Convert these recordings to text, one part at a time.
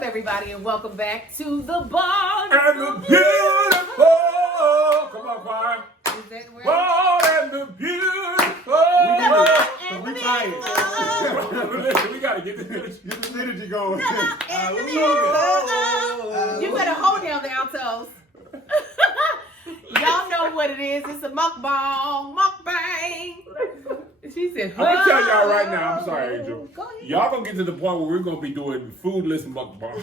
up, everybody, and welcome back to the Bald and the Beautiful. Come on, choir. Is that where? Bald and the Beautiful. We tired. Listen, we gotta get this energy going. You better hold down the altos. Y'all know what it is. It's a mukbang. She said, I'm gonna tell y'all right now. I'm sorry, Angel. Go ahead. Y'all gonna get to the point where we're gonna be doing foodless mukbang.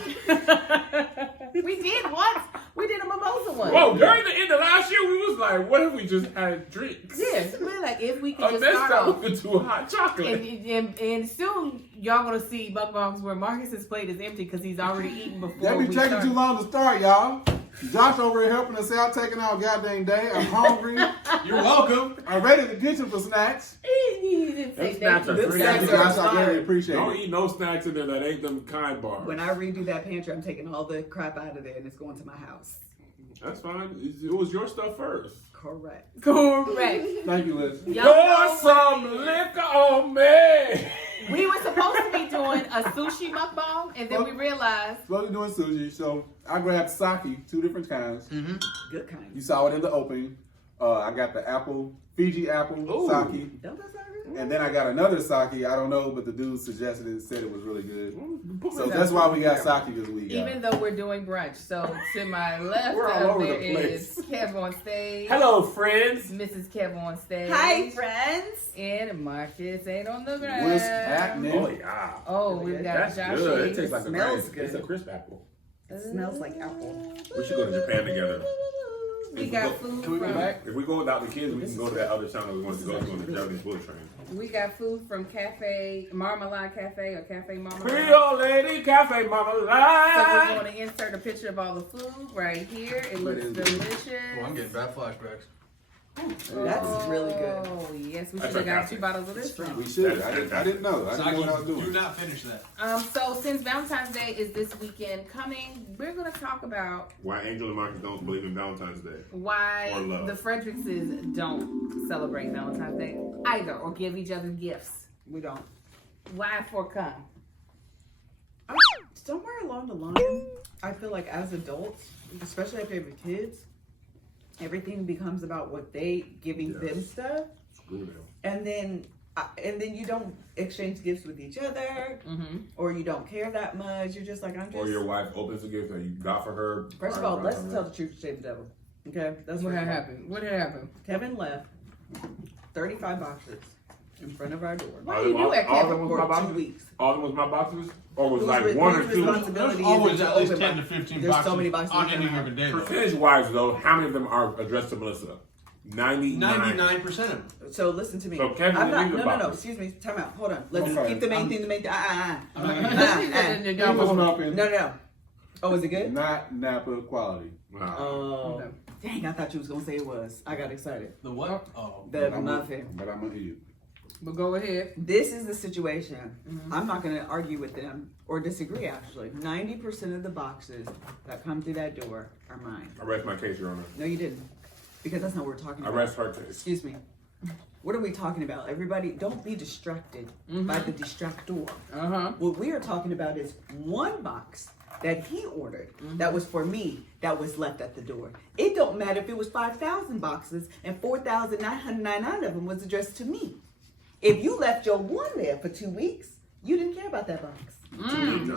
We did once. We did a mimosa one. Whoa, during the end of last year, we was like, what if we just had drinks? Yes, we're like, if we can just Next start time off. we could do hot chocolate. And soon y'all gonna see mukbangs where Marcus's plate is empty because he's already eaten before. That be we taking start. too long to start, y'all. Josh over here helping us out, taking our goddamn day. I'm hungry. You're welcome. I'm ready to get you for snacks. He didn't say Them snacks that. are free. Thank you, Josh. I really appreciate Don't it. eat no snacks in there that ain't them kind bars. When I redo that pantry, I'm taking all the crap out of there and it's going to my house. That's fine. It was your stuff first. Correct. Thank you, Liz. Y'all Pour know some liquor on me. we were supposed to be doing a sushi mukbang, and then we realized Slowly doing sushi, so I grabbed sake, 2 different kinds. Good kind. You saw it in the opening. I got the apple, Fiji apple Ooh. sake. Don't that sound good? And then I got another sake. I don't know, but the dude suggested it, said it was really good. So that's why we got sake this week. y'all. even though we're doing brunch, so to my left We're all over there the place. is Kev on stage. Hello, friends. Mrs. Kev on stage. Hi, friends. And Marcus ain't on the ground. What's happening? Oh yeah. Oh, we've got That's Josh. good. It tastes like a Smells nice. good. It's a crisp apple. It smells like apple. We should go to Japan together. We got food Can we go from back? If we go without the kids, we can go to that other town that we wanted to go to on the Japanese bullet train. we got food from Cafe Marmalade Cafe or Cafe Marmalade. Creole lady, cafe mama So we're lie. going to insert a picture of all the food right here. It looks is. delicious. Oh, I'm getting bad flashbacks. That's really good. Oh yes, we That's should have got fantastic. 2 bottles of this one. We should. I didn't know. I didn't know what I was Do doing. not finish that. So since Valentine's Day is this weekend coming, we're gonna talk about Why Angel and Marcus don't believe in Valentine's Day. why Or love. the Fredericks don't celebrate Valentine's Day either or give each other gifts. We don't. Why forcome? Somewhere along the line, I feel like as adults, especially if you have kids, everything becomes about what they giving them stuff, Screw them. and then you don't exchange gifts with each other, or you don't care that much. You're just like, I'm just. Or your wife opens a gift that you got for her. First of all, let's tell the truth to shame the devil. Okay, that's What first had of all. happened? What had happened? Kevin left 35 boxes in front of our door Why do you do that, All Kevin? of them was my for 2 boxes? weeks. All of them was my boxes? Or was Whose like re- 1 or whose 2? responsibility There's is always it at to least open 10 to box- 15 There's boxes so many boxes on in any our given day. though. Percentage-wise, though, how many of them are addressed to Melissa? 99. 99% of them. So listen to me. So Kevin I'm not, didn't no, leave no, the no. boxes. Excuse me. Time out. Hold on. Let's Okay. keep the main thing. The main thing. It was nothing. No. Oh, was it good? Not Napa quality. Wow. Oh, dang! I thought you was gonna say it was. I got excited. The what? Oh. The I'm muffin. But I'm gonna eat. But go ahead. This is the situation. I'm not gonna argue with them or disagree. Actually, 90% of the boxes that come through that door are mine. I rest my case, Your Honor. No, you didn't, because that's not what we're talking I about. rest her case. Excuse me. What are we talking about? Everybody, don't be distracted by the distractor. What we are talking about is one box that he ordered that was for me that was left at the door. It don't matter if it was 5,000 boxes and 4,999 of them was addressed to me. If you left your one there for 2 weeks, you didn't care about that box.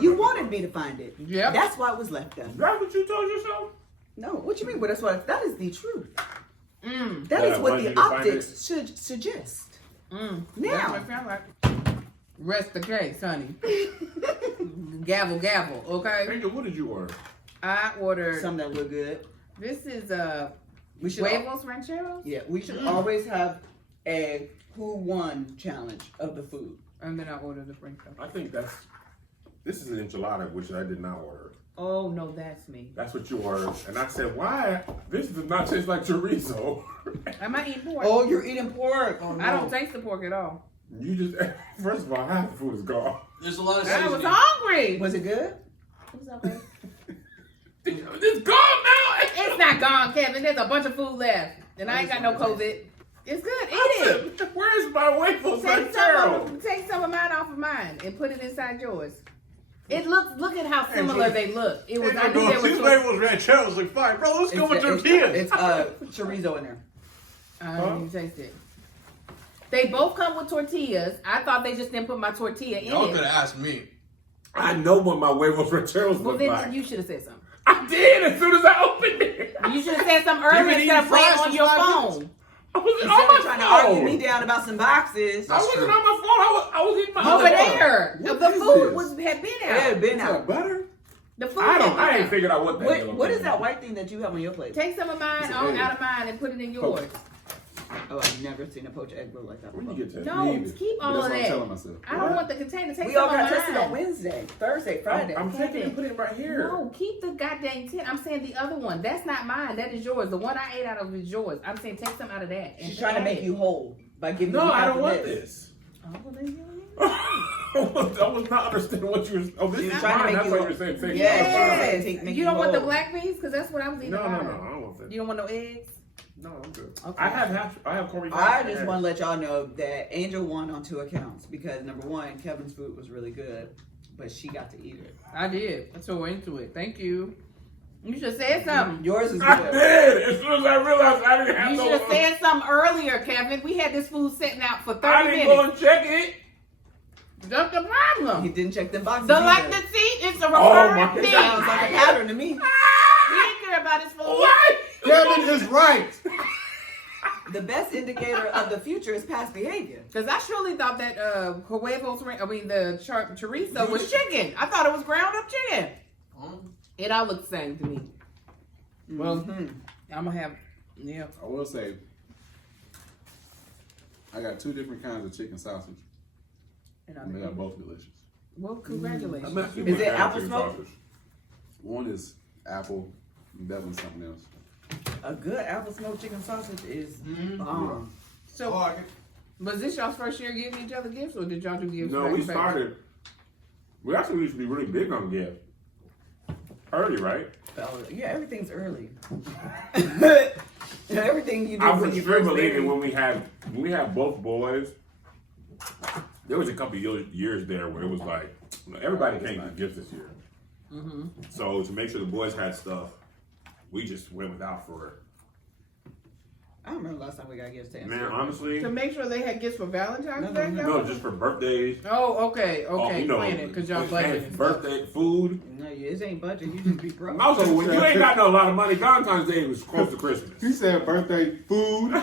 You wanted me to find it. Yep. That's why it was left there. That's what you told yourself? No, what you mean? But that is the truth. That That is what one you the can find optics should suggest. That's Now, what it sound like. Rest the case, honey. Gavel, gavel. Okay. Angel, what did you order? I ordered. some that look good. This is We should huevos rancheros, Yeah, we should always have a who won challenge of the food. and then I ordered the French toast. I think this is an enchilada, which I did not order. Oh no, that's me. That's what you ordered. And I said, why? This does not taste like chorizo. Am I eating pork? Oh, you're eating pork. Oh, no. I don't taste the pork at all. You just, first of all, half the food is gone. There's a lot of I was seasoning. hungry. Was it good? What's up, babe? It's gone now. It's not gone, Kevin. There's a bunch of food left, and I ain't got no COVID. It's good. Eat it. Where's my waffles? Take some of mine off of mine and put it inside yours. It looks. Look at how similar they look. It was. I knew These there was. labels rancheros like fine, bro. Let's go with tortillas. It's chorizo in there. I didn't taste it. They both come with tortillas. I thought they just didn't put my tortilla in Y'all it. could have asked me. I know what my huevos rancheros Well, look then like. you should have said something. I did as soon as I opened it. You should have said something earlier been instead of eating playing fries on for your 5 phone. minutes? I wasn't Instead on of my trying to argue phone. me down about some boxes. I wasn't on my phone. I was eating my Over other phone. there. What The is food this? had been It had out. been Is that out. butter? The food I had been ain't out. figured out what that is. What is that white thing that you have on your plate? Take some of mine It's an on egg. out of mine and put it in yours. Oh, I've never seen a poached egg roll like that When before. you get to No, Me either. keep But all that's of what I'm that. telling myself. I don't want the container. Take We some all got of tested mine. on Wednesday, Thursday, Friday. I'm taking and putting it right here. No, keep the goddamn tin. I'm saying the other one. That's not mine. That is yours. The one I ate out of is yours. I'm saying take some out of that. And She's trying to add make it. you whole by giving No, you I half don't of want this. this. Oh, well, then you I was not understanding what you were. Oh, this She's is trying to mine. make That's you what whole. you're saying. Take Yeah, it outside. she said make You don't want the whole. black beans? Because that's what I was eating. No, out no, of. no. I don't want that. You don't want no eggs? No, I'm good. Okay. I have corned beef. I just want to let y'all know that Angel won on 2 accounts because number one, Kevin's food was really good, but she got to eat it. I did. I tore into it. Thank you. You should have said something. Yours is I good. did. As soon as I realized I didn't have You no. should have said something earlier, Kevin. We had this food sitting out for 30 I didn't minutes. go and check it. That's the He problem. didn't check them boxes. So either. like the seat, it's a Oh, recurring my thing. Sounds like a pattern to me. He didn't care about his food. What? Kevin is right. The best indicator of the future is past behavior. Because I surely thought that huevos, the chorizo was chicken. I thought it was ground up chicken. It all looked the same to me. Well, I'm going to have, yeah. I will say, I got 2 different kinds of chicken sausage. And they are both delicious. Well, congratulations. Is it apple smoke? One is apple, and that one's something else. A good apple smoked chicken sausage is bomb. So, was this y'all's first year giving each other gifts, or did y'all do gifts? No, back we to back? started. We actually used to be really big on gifts. Early, right? Yeah, everything's early. Everything you do I when was you sure first believing married. when we had both boys. There was a couple of years there where it was like everybody can't get gifts this year. Mm-hmm. So to make sure the boys had stuff, we just went without for it. I don't remember last time we got gifts to answer. Man, honestly, To make sure they had gifts for Valentine's Day? no, just for birthdays. Oh, okay, You know, plan it, because y'all budget and stuff. birthday food. No, it ain't budget. You just be broke. Also, when you ain't got no lot of money, Valentine's Day was close to Christmas. He said birthday food.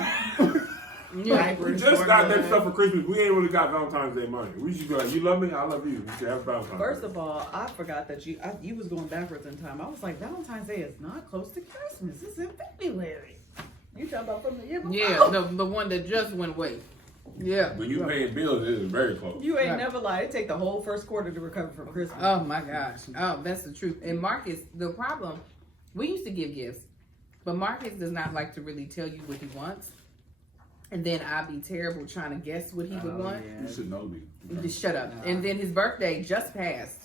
Yeah. We just got that stuff for Christmas. We ain't really got Valentine's Day money. We just go, you love me, I love you. We should have Valentine's First Day. of all, I forgot that you was going backwards in time. I was like, Valentine's Day is not close to Christmas. It's in February. You talking about from the year before? Yeah, the one that just went away. Yeah. When you paying bills, it is very close. You ain't Right. never lied. It take the whole first quarter to recover from Christmas. Oh my gosh. Oh, that's the truth. And Marcus, the problem, we used to give gifts, but Marcus does not like to really tell you what he wants. And then I'd be terrible trying to guess what he would want. You should know me. Just shut up. And then his birthday just passed.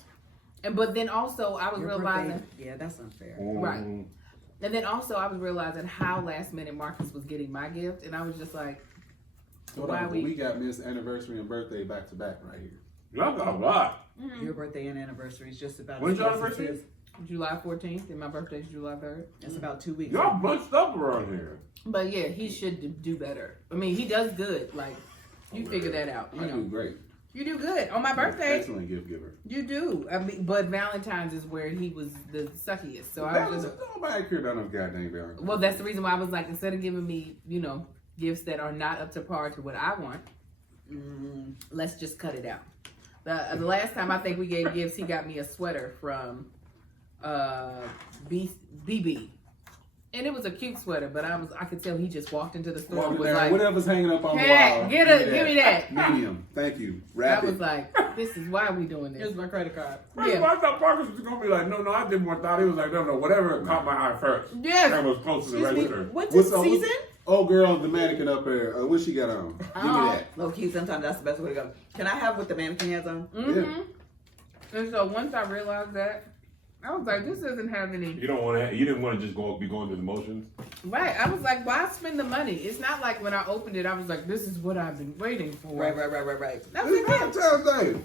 But then also I was Your realizing, birthday- yeah, that's unfair. right. And then also I was realizing how last minute Marcus was getting my gift. And I was just like, Hold why on, we got Miss anniversary and birthday back to back right here. Y'all got a lot. Your birthday and anniversary is just about. When's as your close as anniversary? July 14th and my birthday's July 3rd. It's about 2 weeks. Y'all bunched up around here. But yeah, he should do better. I mean, he does good. Like, you figure that out. I do great. You do good. On my birthday, Excellent gift giver. you do. I mean, but Valentine's is where he was the suckiest. So I was just, Nobody cared about no goddamn Valentine's. well, that's the reason why I was like, instead of giving me, gifts that are not up to par to what I want, let's just cut it out. The last time I think we gave gifts, he got me a sweater from BB. And it was a cute sweater, but I could tell he just walked into the store and was like, whatever's hanging up on the "Hey, wall. give me that." Medium. Thank you. I Rapid. was like, this is why we doing this. Here's my credit card. First of all, I thought Marcus was going to be like, no, I didn't want that. He was like, no, whatever caught my eye first. Yes. That was close to the register. What's What's this up? season? Oh, girl, the mannequin up there. What she got on? Give me that. Low key, sometimes that's the best way to go. Can I have what the mannequin has on? Mm-hmm. And so once I realized that, I was like, this doesn't have any. You didn't want to just be going through the motions. Right. I was like, why spend the money? It's not like when I opened it, I was like, this is what I've been waiting for. Right. That was It's it. Valentine's Day.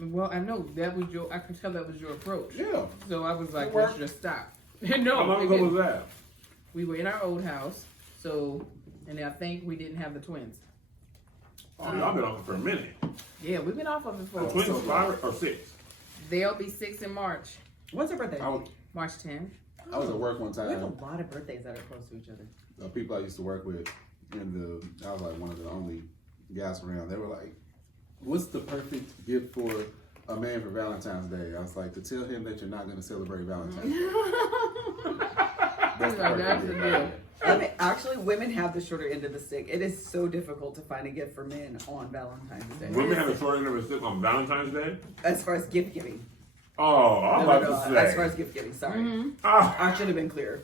Well, I know that was your. I could tell that was your approach. Yeah. So I was like, It let's worked. just stop. How No, long ago was that? we were in our old house. So, and I think we didn't have the twins. Oh, y'all been off for a minute. Yeah, we've been off of it for. The twins 5 or 6? They'll be 6 in March. What's her birthday? March 10th. I was at work one We have a time. lot of birthdays that are close to each other. People I used to work with, I was like one of the only guys around. They were like, "What's the perfect gift for a man for Valentine's Day?" I was like, "To tell him that you're not going to celebrate Valentine's Day." That's the Like, perfect that's the gift. deal. I mean, actually, women have the shorter end of the stick. It is so difficult to find a gift for men on Valentine's Day. Women have a short end of a stick on Valentine's Day? As far as gift giving. Oh, I was about to say. As far as gift giving, sorry. Ah. I should have been clear.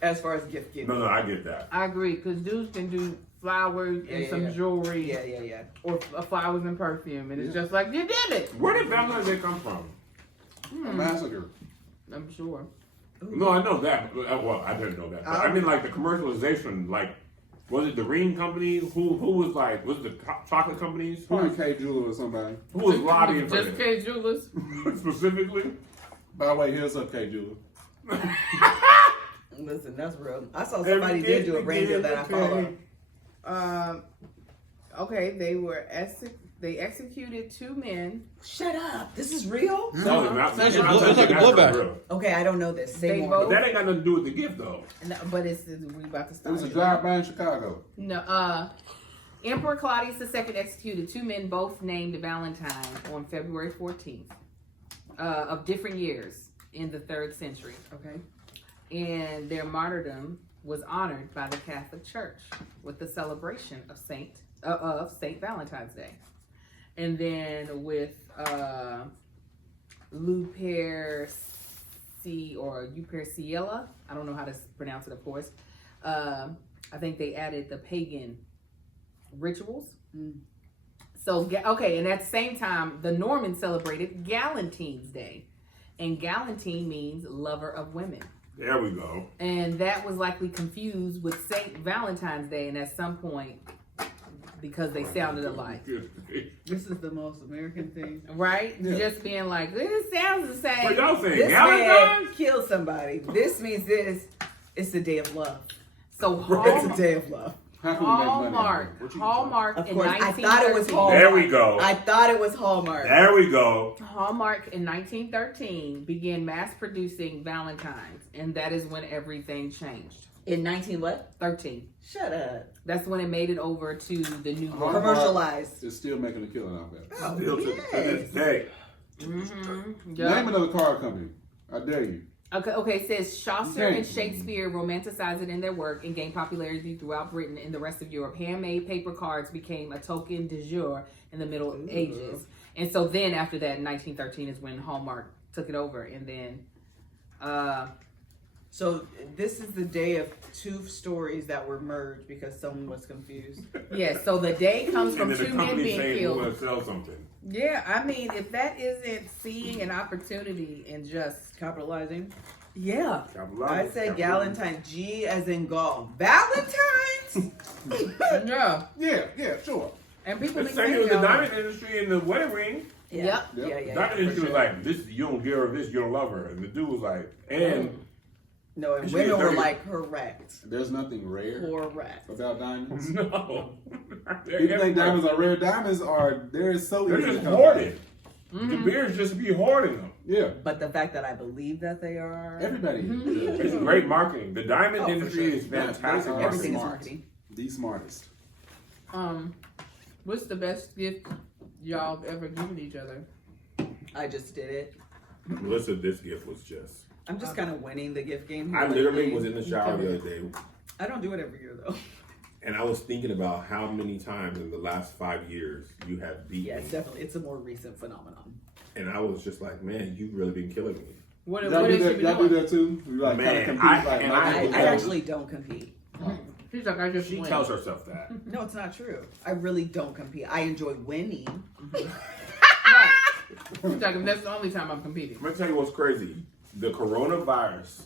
As far as gift giving. No, I get that. I agree, because dudes can do flowers and some jewelry. Yeah. Or flowers and perfume. And it's just like, you did it. Where did Valentine's Day come from? A massacre. I'm sure. No, I know that. Well, I didn't know that. But I mean, like the commercialization, like, was it the Reen Company? Who was like, was it the chocolate companies? Probably K. Jeweler or somebody. Who was lobbying for Just this? K Jewelers. Specifically? By the way, here's up, K. Jeweler. Listen, that's real. I saw somebody did do a brand deal that I follow. Okay, they executed 2 men. Shut up. This is real? No, it's not. It's like a blowback. Real. Okay, I don't know this. Say They more. both- But that ain't got nothing to do with the gift, though. No, but we about to It start. was a drive-by in Chicago. No, Emperor Claudius II executed 2 men, both named Valentine, on February 14th, of different years in the 3rd century. Okay, and their martyrdom was honored by the Catholic Church with the celebration of Saint Valentine's Day, and then with Luperciella, I don't know how to pronounce it, of course. I think they added the pagan rituals. So, okay, and at the same time, the Normans celebrated Galentine's Day. And Galantine means lover of women. There we go. And that was likely confused with Saint Valentine's Day, and at some point, because they sounded alike. This is the most American thing. Right? Yeah. Just being like, this sounds the same. What y'all saying? This Valentine's? man killed somebody. This means this. It's the day of love. So It's a day of love. How can we make money? Hallmark Of in course, I 1913. thought it was Hallmark. There we go. I thought it was Hallmark. There we go. Hallmark in 1913 began mass producing Valentines, and that is when everything changed. In 19 what? 13. Shut up. That's when it made it over to the New York. Commercialized. It's still making a killing off that. Oh, Still to this day. Name another car company. I dare you. Okay, it says Chaucer Okay. and Shakespeare romanticized it in their work and gained popularity throughout Britain and the rest of Europe. Handmade paper cards became a token de jour in the Middle Ages. And so then after that, in 1913 is when Hallmark took it over. And then, So this is the day of 2 stories that were merged because someone was confused. yeah, so the day comes from And then 2 the men company being saying we killed. want to sell something. Yeah, I mean, if that isn't seeing an opportunity and just, Capitalizing. yeah. I say Galentine. G as in gall. Valentine's? Yeah, sure. And people The be same saying, with the y'all- diamond industry and the wedding ring. Yep. Yeah. Diamond industry was like, this, you don't give her this, you don't love her. And the dude was like, and No, and She women is were dirty. like, correct. There's nothing rare Correct. about diamonds. no. People think diamonds are rare. Diamonds are, they're so They're easy just to come by. hoarded. The beers just be hoarding them. Yeah, But the fact that I believe that they are. everybody. It's great marketing. The diamond Oh, for industry sure. is fantastic. Yeah, Everything is smart. marketing. The smartest. What's the best gift y'all have ever given each other? I just did it. Melissa, this gift was just. I'm just kind of winning the gift game. I literally was in the shower the other day, I don't do it every year though. and I was thinking about how many times in the last 5 years you have beat Yeah, me. it's definitely it's a more recent phenomenon. And I was just like, man, you've really been killing me. What Y'all have do you that? been Y'all do doing? that too? You like kind of Man, compete? I actually don't compete. She's like, I just She win. tells herself that. No, it's not true. I really don't compete. I enjoy winning. Right. She's like, that's the only time I'm competing. I'm gonna tell you what's crazy. The coronavirus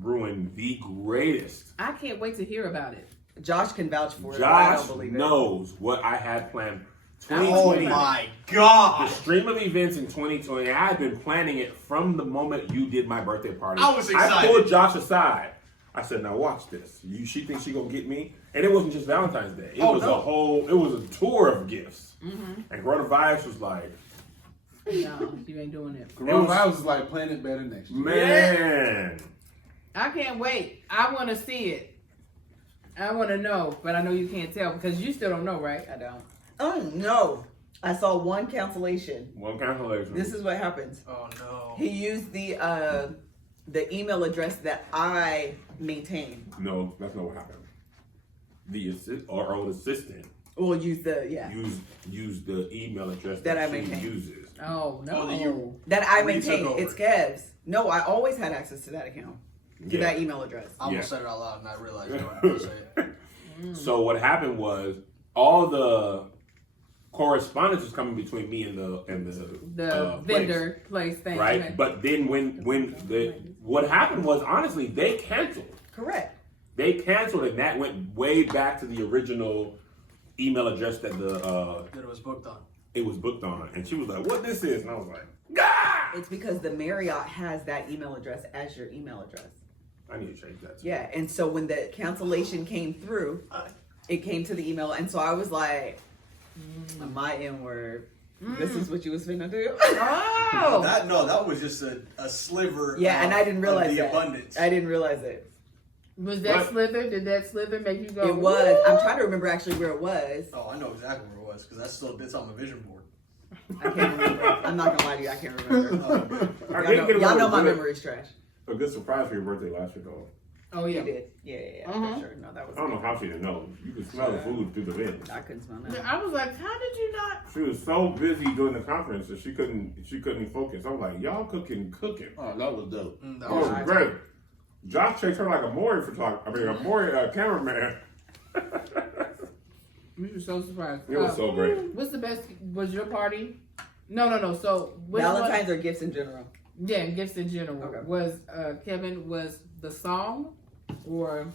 ruined the greatest. I can't wait to hear about it. Josh can vouch for it. But I Josh don't believe it. knows what I had planned Oh 2020. my The god! stream of events in 2020, I had been planning it from the moment you did my birthday party. I was I excited. pulled Josh aside. I said, now watch this. She thinks she gonna get me? And it wasn't just Valentine's Day. It was it was a tour of gifts. And coronavirus was like, No, you ain't doing it. Coronavirus was like plan it better next year. man. I can't wait. I want to see it. I want to know, but I know you can't tell because you still don't know, right? I don't. Oh no! I saw one cancellation. One cancellation. This is what happens. Oh no. He used the email address that I maintain. No, that's not what happened. The our old assistant We'll use the use the email address That I she maintain. uses. Oh no. Oh, you- that I We took maintain. over. It's Kev's. No, I always had access to that account, to Yeah. that email address. I almost Yeah. said it out loud and I realized I wasn't going to say it. So what happened was all the correspondence was coming between me and the The vendor place thing. right? Okay. But then what happened was honestly they canceled. Correct. They canceled and that went way back to the original email address that That it was booked on. it was booked on, and she was like, "What this is?" And I was like, "God!" It's because the Marriott has that email address as your email address. I need to change that. Yeah, and so when the cancellation came through, it came to the email, and so I was like, my N word. This is what you was finna do. Oh. That was just a sliver. Yeah, and I didn't realize of the that. abundance. I didn't realize it. Was that What? slither? Did that slither make you go? It was. I'm trying to remember actually where it was. Oh, I know exactly where it was because it's on the vision board. I can't remember. I'm not gonna lie to you. I can't remember. I did get Y'all know my good- memory's trash. A good surprise for your birthday last year, though. Oh You yeah. did. Yeah, Mhm. for sure. No, that was. I don't know how she didn't know. You could smell the food through the vents. I couldn't smell that. I was like, how did you not? She was so busy doing the conference that she couldn't focus. I was like, y'all cooking. Oh, that was dope. That Oh, was it was great. Josh chased her like a Maury cameraman. We were so surprised. It was so great. What's the best? Was your party? No. So which one- Valentine's or gifts in general? Yeah, gifts in general. Okay. Was Kevin was the song or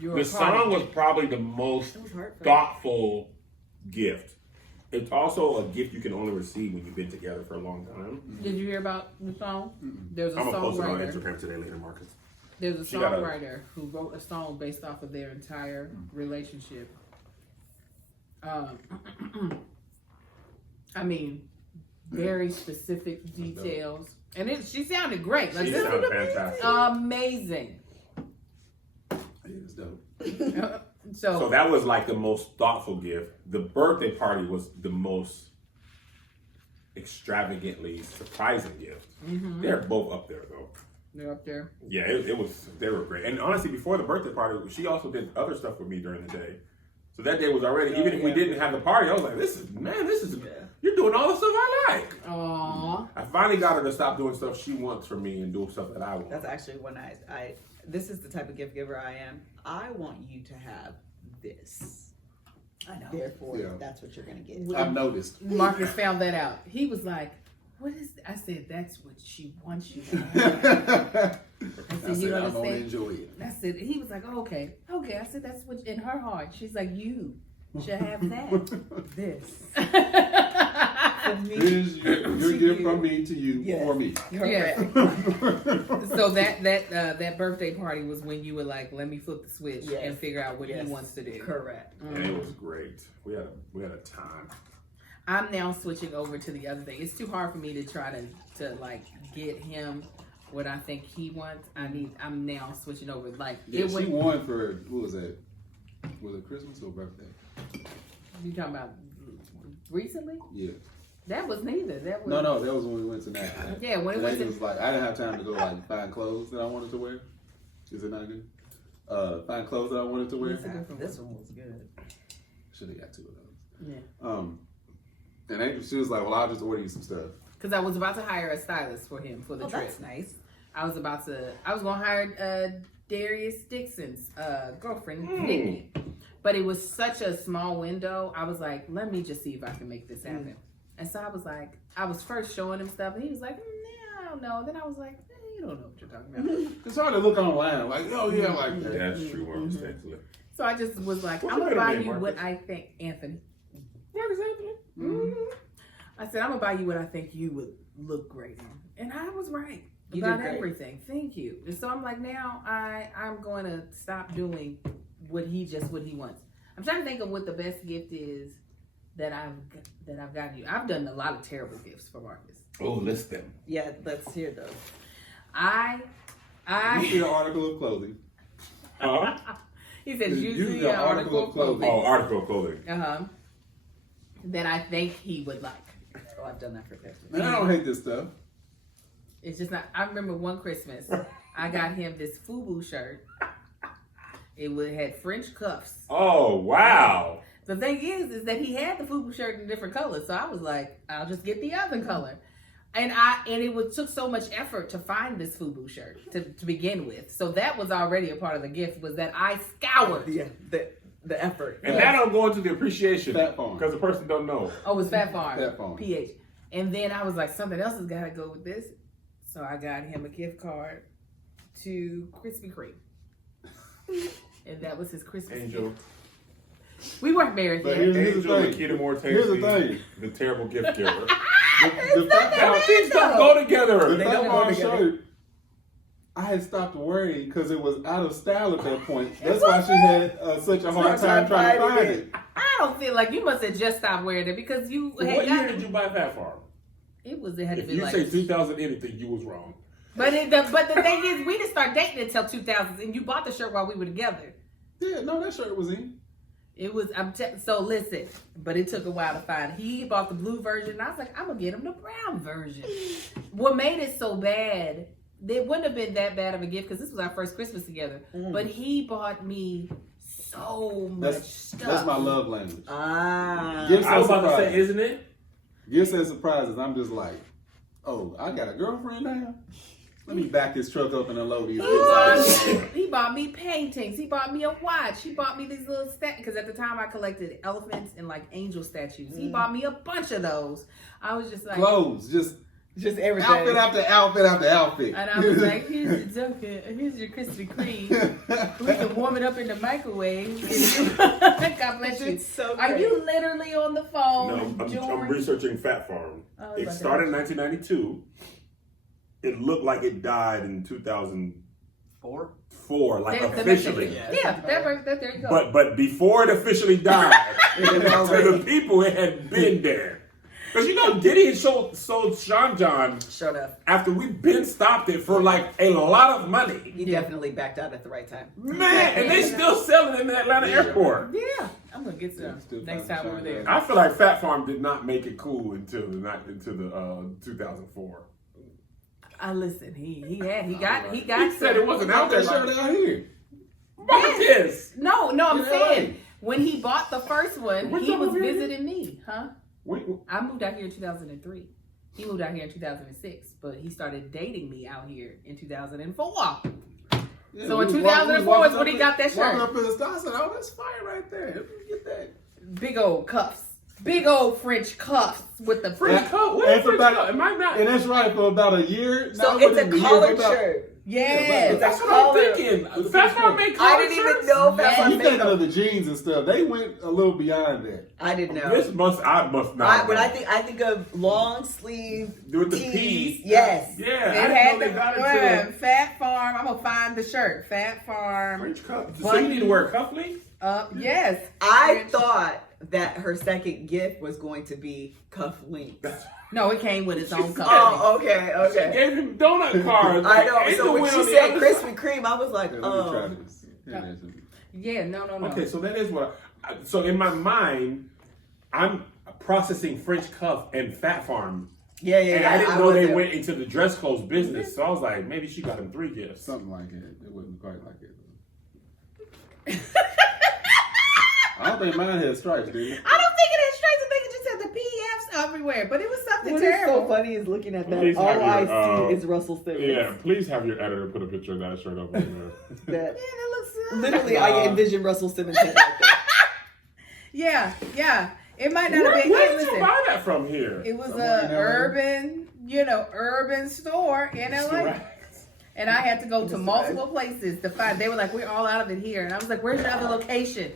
your The party? song was probably the most It was hard for thoughtful gift. It's also a gift you can only receive when you've been together for a long time. Did you hear about the song? There's a I'm gonna post it on songwriter. Instagram today later, Marcus. There's a She got a- songwriter who wrote a song based off of their entire relationship. I mean, very specific details, and she sounded great. Like She this sounded was fantastic. amazing. It was dope. So that was like the most thoughtful gift. The birthday party was the most extravagantly surprising gift. They're both up there though. they're up there. Yeah, it was. They were great. And honestly, before the birthday party, she also did other stuff with me during the day. So that day was already. Even if we didn't have the party, I was like, "This is you're doing all the stuff I like." Aww. I finally got her to stop doing stuff she wants from me and do stuff that I want. That's actually when I this is the type of gift giver I am. I want you to have this. I know. Therefore, Yeah. that's what you're gonna get. I've noticed. Marcus found that out. He was like, "What is?" I said, "That's what she wants you to have." I you said, I'm gonna understand? enjoy it. I said, he was like, oh, okay. I said, that's what in her heart. She's like, you should have that. This. For This me. is your gift from me to you Yes. for me. Yeah. So that birthday party was when you were like, let me flip the switch Yes. and figure out what Yes. he wants to do. Correct. And it was great. We had a time. I'm now switching over to the other thing. It's too hard for me to try to like get him what I think he wants. I'm now switching over. Like Yeah, it she went. won for, what was that? Was it Christmas or birthday? You talking about recently? Yeah. That was neither. That was No, that was when we went to NAC. Yeah, when it And was. it was like, I didn't have time to go like find clothes that I wanted to wear. Is it not good? Find clothes that I wanted to wear. This one was good. Should have got two of those. Yeah. And Angel, she was like, well, I'll just order you some stuff. Because I was about to hire a stylist for him for the Oh, trip. that's nice. I was going to hire Darius Dixon's girlfriend, Nikki. But it was such a small window. I was like, let me just see if I can make this happen. And so I was like, I was first showing him stuff, and he was like, I don't know. Then I was like, you don't know what you're talking about. It's hard to look online, like, oh yeah, like that. That's true, Marcus. Actually. So I just was like, What's I'm going your to buy middle name, you what Marcus? I think, Anthony. Marcus Anthony. I said, I'm gonna buy you what I think you would look great in, and I was right You about did great. everything. Thank you. And so I'm like, now I'm going to stop doing what he wants. I'm trying to think of what the best gift is that I've gotten you. I've done a lot of terrible gifts for Marcus. Oh, list them. Yeah, let's hear those. You see an article of clothing. Huh? He said, Use usually your an article of clothing. Oh, article of clothing. That I think he would like. Oh, I've done that for Christmas. Man, I don't hate this stuff. It's just not. I remember one Christmas, I got him this FUBU shirt. It had French cuffs. Oh, wow. The thing is that he had the FUBU shirt in different colors, so I was like, I'll just get the other color. And it took so much effort to find this FUBU shirt to begin with. So that was already a part of the gift, was that I scoured. Yeah, the effort. And that don't go into the appreciation Fat Farm. because the person don't know. Oh, it was Fat Farm. Fat Farm. PH. And then I was like, something else has got to go with this. So I got him a gift card to Krispy Kreme. And that was his Christmas Angel. gift. We weren't married But yet. here's the Angel thing. Nikita Moore Here's the Tanksley, thing. the terrible gift giver. The Fat Now, Farm, things don't go together. the don't Fat go Farm together. shirt, I had stopped worrying because it was out of style at that point. That's why she had such a hard time trying to find it. I don't feel like you must have just stopped wearing it because you So had what year gotten did you buy Fat Farm? it had to If be you like. say 2000 anything, you was wrong. But the thing is, we didn't start dating until 2000s, and you bought the shirt while we were together. Yeah, no, that shirt was in. It was so listen, but it took a while to find. He bought the blue version, and I was like, I'm gonna get him the brown version. What made it so bad? It wouldn't have been that bad of a gift because this was our first Christmas together. But he bought me so much stuff. That's my love language. Gifts I was and about to say, surprises. isn't it? Gifts and surprises. I'm just like, oh, I got a girlfriend now? Let me back this truck up and unload these gifts. He bought me paintings. He bought me a watch. He bought me these little because at the time I collected elephants and like angel statues. He bought me a bunch of those. I was just like, Clothes, just everything. outfit after outfit after outfit. and I was like, here's your Dunkin', and here's your Krispy Kreme. We can warm it up in the microwave. God bless you. It's so Are great. you literally on the phone? No, I'm during- researching Fat Farm. Oh, It okay. started in 1992. It looked like it died in 2004, like That officially. Yeah, there you go. But before it officially died, to the people it had been there. Because you know Diddy had sold Sean John Shut up. after we've been stopped it for like a lot of money. You definitely backed out at the right time. Man, and they still selling it in the Atlanta airport. Yeah, I'm gonna get some Still next find time we're Sean there. John. I feel like Fat Farm did not make it cool until the 2004. I listen. He got. He said it wasn't out That there. shirt Like, out here. Marcus! No, I'm Yeah. saying when he bought the first one, Which he one was was it? visiting me, huh? Wait, I moved out here in 2003. He moved out here in 2006, but he started dating me out here in 2004. Yeah, So we in was 2004 walking is when he up got that walking shirt. up in the store, I said, oh, that's fire right there. Let me get that. Big old cuffs. Big old French cuffs with the French Yeah. coat? What And is for French about- coat? Am I not? And that's right, for about a year. So now, it's within a the year, collared about- shirt. Yes. That's It's what I'm color. thinking. Fat Farm made I collared didn't even shirts? know Fat Farm You made thinking them. of the jeans and stuff. They went a little beyond that. I didn't know. I must not. When know. I think of long sleeve With the tees. P's. Yes. Yeah, It I had didn't know the they got into Fat Farm. I'm gonna find the shirt. Fat Farm. French cuff. So you need to wear cufflinks? Yes. I French- thought that her second gift was going to be cufflinks. No, it came with its own color. Oh, okay, She okay. gave him donut cards. I know. Angel So when went she on the said other Krispy Kreme, I was like, Yeah, let me try oh. this. Here it is. Yeah, no. Okay, so that is what. So in my mind, I'm processing French cuff and Fat Farm, Yeah. and I didn't know they wasn't. went into the dress clothes business. So I was like, maybe she got him 3 gifts. Something like it. It wasn't quite like it. I don't think mine had stripes, did it? I don't think it had straights. I think it just had the PFs everywhere. But it was something What is terrible. so funny is looking at that. Please All have I your, see is Russell Simmons. Yeah, please have your editor put a picture of that shirt up on there. That, Man, it looks literally, I envision Russell Simmons head right there. Yeah. It might not Where, have been. where Hey, did you listen, buy that from here? it was Somewhere a in LA. urban store in LA. And I had to go to Mr. multiple places to find. They were like, we're all out of it here. And I was like, where's your other location?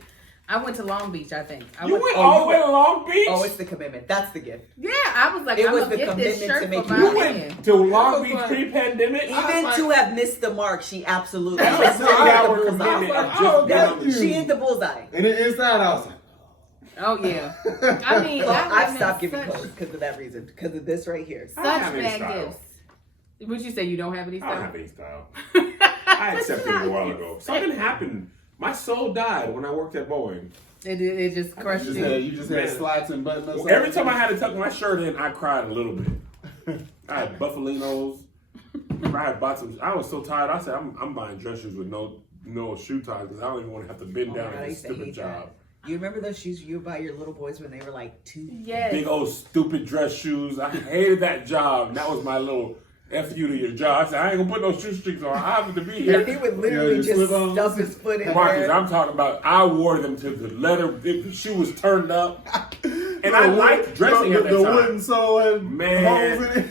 I went to Long Beach, I think. You went all the way to Long Beach? Oh, it's the commitment. That's the gift. Yeah, I was like, It I'm was gonna the get this commitment shirt to make for you- my You man. went to Long That was Beach fun. pre-pandemic? Even to have missed the mark, she absolutely That missed was 6 hour the commitment bullseye. of just being on the She hit the bullseye. And then inside, I was like, Oh yeah. I mean, So I've I've stopped giving such, codes because of that reason. Because of this right here. such I don't have any bad style. gifts. Would you say you don't have any I don't style? have any style. I accepted it a while ago. Something happened. My soul died when I worked at Boeing. It just crushed you you. just had Man. slots and buttons. Well, every time I had to tuck my shirt in, I cried a little bit. I had buffalinos. I had bought some. I was so tired. I said, I'm buying dress shoes with no shoe ties because I don't even want to have to bend down God, I at this used to stupid hate job. that. You remember those shoes you would buy your little boys when they were like 2? Yes. Big old stupid dress shoes. I hated that job. That was my little F you to your job. I said, I ain't gonna put no shoestrings on. I happen to be Yeah, he here. would literally you just slip on. stuff his foot in Marcus, there. I'm talking about, I wore them to the leather. The shoe was turned up. And I liked dressing at that the time. wooden sole and Man. holes in it.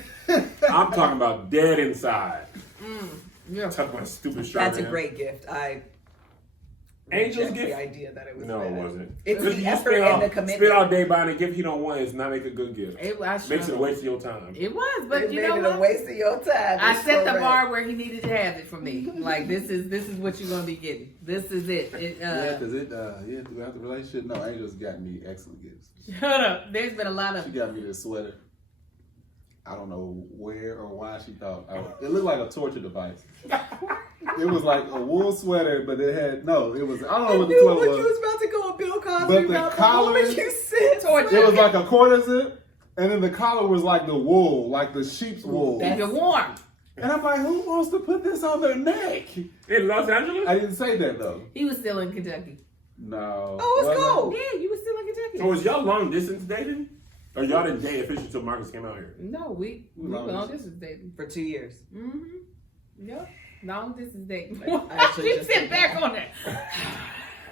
I'm talking about dead inside. Yeah. Tuck my stupid shirt That's a in. great gift. I Angel's reject gift? the idea that it was No, it bad. wasn't. It's Because the you effort spend and all- the commitment. Spend all day buying a gift you don't want. It's not make a good gift. I Makes it a struggled. waste of your time. It was, It but you made know it what? a waste of your time. I It's set so the bad. bar where he needed to have it for me. Like this is what you're gonna be getting. This is it. Yeah, because throughout the relationship, no, Angel's got me excellent gifts. Shut up. There's been a lot She of. got me this sweater. I don't know where or why she thought it looked like a torture device. It was like a wool sweater, but it had it was I don't know I what the knew toilet when was. you was about to go on Bill Cosby But the about collar- the moment you said It was like a quarter zip, and then the collar was like the wool, like the sheep's wool. Keep it warm. And I'm like, who wants to put this on their neck? In Los Angeles? I didn't say that though. He was still in Kentucky. No. Oh, it's Was I? cold. Yeah, you was still in Kentucky. So was y'all long distance dating? Or y'all didn't date officially until Marcus came out here? No, we Long long distance. distance dating. for 2 years. Mm-hmm. Yep. Long distance dating. I actually You just sit did back that. on that.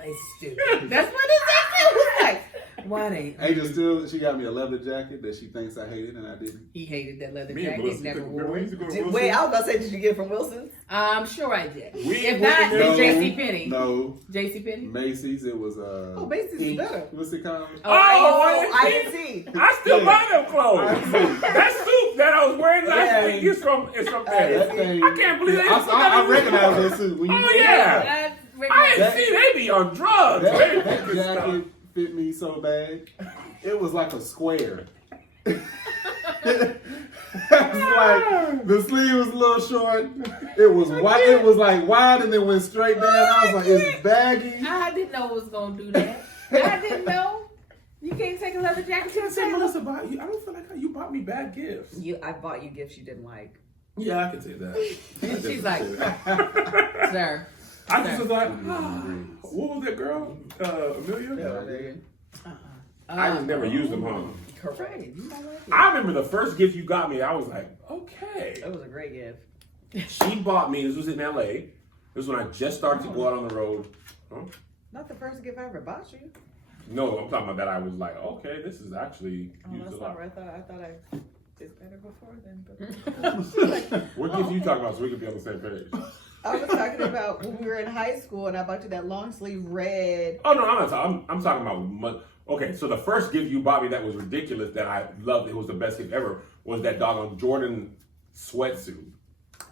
It's stupid. That's what his accent was like. Why they? Angel she got me a leather jacket that she thinks I hated and I didn't. He hated that leather Me and jacket. Melissa, Never remember wore we it. used to go to Wait, Wilson's? I was about to say, did you get it from Wilson's? I'm sure I did. We If went not, in there- then JC Penney. No. JC Penney. Macy's, it was Oh, Macy's is Ink. better. What's it called? I didn't see. I still Yeah. buy them clothes. That suit that I was wearing last Yeah. week is from there. That thing, I can't believe they used to I have it. recognize that suit. When you Oh, yeah. That's I didn't That- see they be on drugs. That They- jacket fit me so bad. It was like a square. It's like the sleeve was a little short. It was wide. It was like wide and then went straight down. I was like, it's baggy. I didn't know it was gonna do that. I didn't know. You can't take a leather jacket to the I said, table. Melissa, bought you. I don't feel like you bought me bad gifts. I bought you gifts you didn't like. Yeah, I can say that. She's like, sir. I just was like, what was that girl? Amelia? I just never used them, huh? Correct. You don't like it. I remember the first gift you got me. I was like, okay. That was a great gift. She bought me. This was in LA. This was when I just started to go out on the road. Huh? Not the first gift I ever bought you. No, I'm talking about that. I was like, okay, this is actually Oh, used that's a not lot. right. I thought I did better before then. But What gift you talking about so we can be on the same page? I was talking about when we were in high school and I bought you that long sleeve red. Oh no, I'm not talking. I'm talking about. Okay, so the first gift you bought me that was ridiculous that I loved, it was the best gift ever, was that doggone Jordan sweatsuit.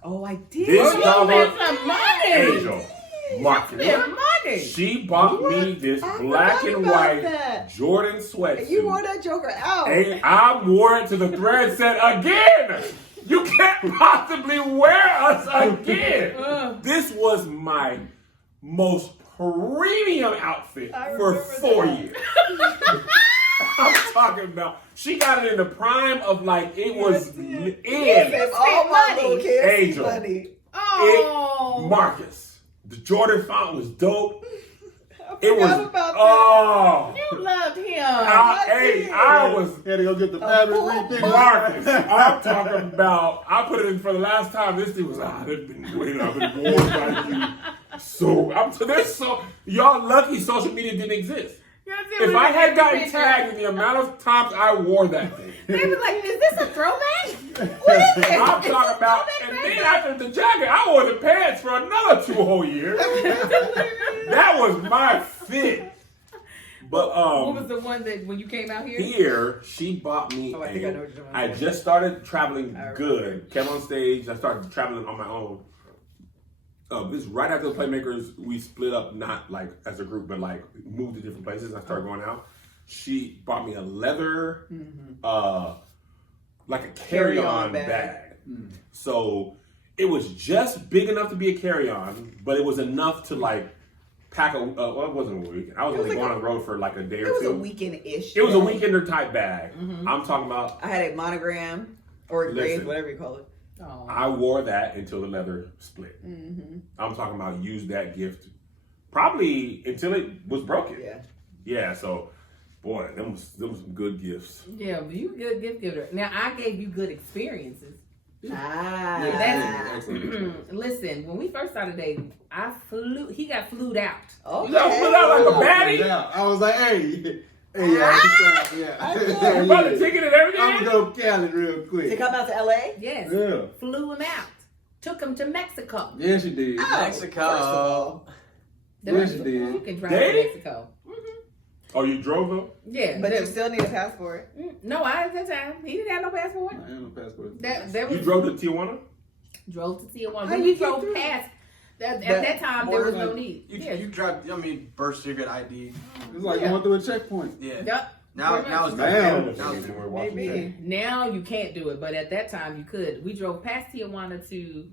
Oh, I did. This You doggone spent some money. Angel Market. Spent money. She bought me this I black forgot and about white that. Jordan sweatsuit. And you wore that joker out. And I wore it to the thread set again. You can't possibly wear us again. This was my most premium outfit I for remember 4 that. years. I'm talking about. She got it in the prime of like it was in. Save all my money. little kids Angel. money. Oh. Marcus, the Jordan font was dope. I It was forgot about that. oh. You loved him. I was Had to go get the fabric full refitted. Marcus. I'm talking about. I put it in for the last time. This thing was. I've been waiting. I've been worn by you. So I'm to this. So y'all lucky social media didn't exist. If I had gotten tagged in the amount of times I wore that thing, They were like, is this a throwback? What is this? I'm Is talking this about. a And throwback? then after the jacket, I wore the pants for another 2 whole years. That was my fit. But What was the one that when you came out here? here she bought me. Oh, I think I know what you're talking I about. just started traveling I remember. good. Came on stage. I started traveling on my own. This right after the Playmakers, we split up, not like as a group, but like moved to different places. I started going out. She bought me a leather, like a carry-on bag. So it was just big enough to be a carry-on, but it was enough to like pack a. Well, it wasn't a week. I was only going on the road for like a day or two. It was a weekend-ish. It was a weekender type bag. I'm talking about. I had a monogram or a grave, Listen. whatever you call it. Oh. I wore that until the leather split. I'm talking about used that gift probably until it was broken. Yeah. Yeah. So, boy, them was some good gifts. Yeah, but you good gift giver. Now I gave you good experiences. Ah. Yeah, excellent. Listen, when we first started dating, he got flued out. Okay. You got put out like a baddie. Yeah, I was like, hey, yeah. You bought the ticket and everything. I'm gonna go to Cali real To quick. come out to LA? Yes. Yeah. Flew him out. Took him to Mexico. Yes, you did. Oh, Mexico. First of all. Yes, you did. You can drive Did? to Mexico. Oh, you drove them? Yeah. But you still need a passport. No, I at that time. He didn't have no passport. I ain't no passport. That You was drove to Tijuana? drove to Tijuana. How When you we get drove through? past at that time there was no need. You drive. I mean, birth certificate, ID. It's like Yeah. going through a checkpoint. Yeah. Yep. Now it's Now. Maybe. Now you can't do it, but at that time you could. We drove past Tijuana to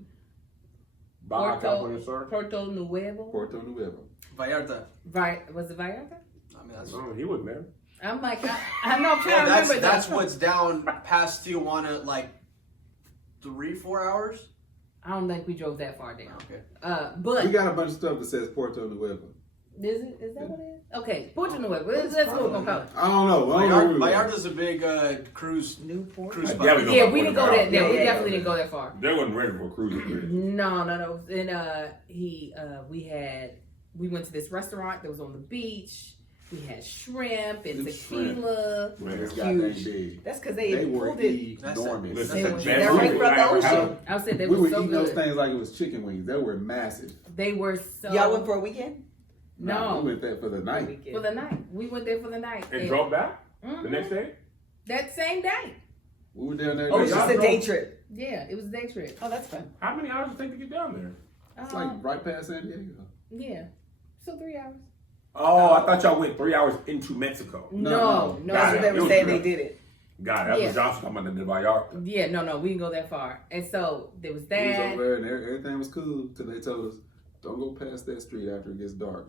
Baja California, sir. Puerto Nuevo. Puerto Nuevo. Vallarta. Was it Vallarta? I mean, that's. Oh, he wasn't there. I'm like, I know, I'm trying to That's remember that's that. what's down past Tijuana, like 3-4 hours. I don't think we drove that far down. Okay. But We got a bunch of stuff that says Puerto Nuevo. is that what it is? Okay, Puerto Nuevo. That's what we're gonna call it. I don't know. I don't know where we were. Vallarta's a big cruise Newport. I spot. definitely Yeah, know we about didn't go Puerto that. Yeah, Rico. we Yeah, definitely yeah. didn't go that far. They wasn't ready for a cruise. No. And we went to this restaurant that was on the beach. We had shrimp and Them tequila. Man, It's goddamn Huge. big. That's because They they were pulled it. enormous. Listen, They the were- best they're food right from I the ever ocean. had. I said they We were were so eating those good. things like it was chicken wings. They were massive. They were so. Y'all went for a weekend? No. We went there for the night. Weekend. For the night. We went there for the night. And drove back Mhm. the next day? That same day. We were down there. Oh, it's y'all just a drove- day trip. Yeah, it was a day trip. Oh, that's fun. How many hours did it take to get down there? It's like right past San Diego. Yeah. So 3 hours. Oh, I thought y'all went 3 hours into Mexico. No. That's Got what it. they It were was saying good. they did it. God, that's Yeah. what Josh was talking about, the Vallarta. Yeah, no, we didn't go that far. And so there was We was that. over there and everything was cool till they told us, don't go past that street after it gets dark.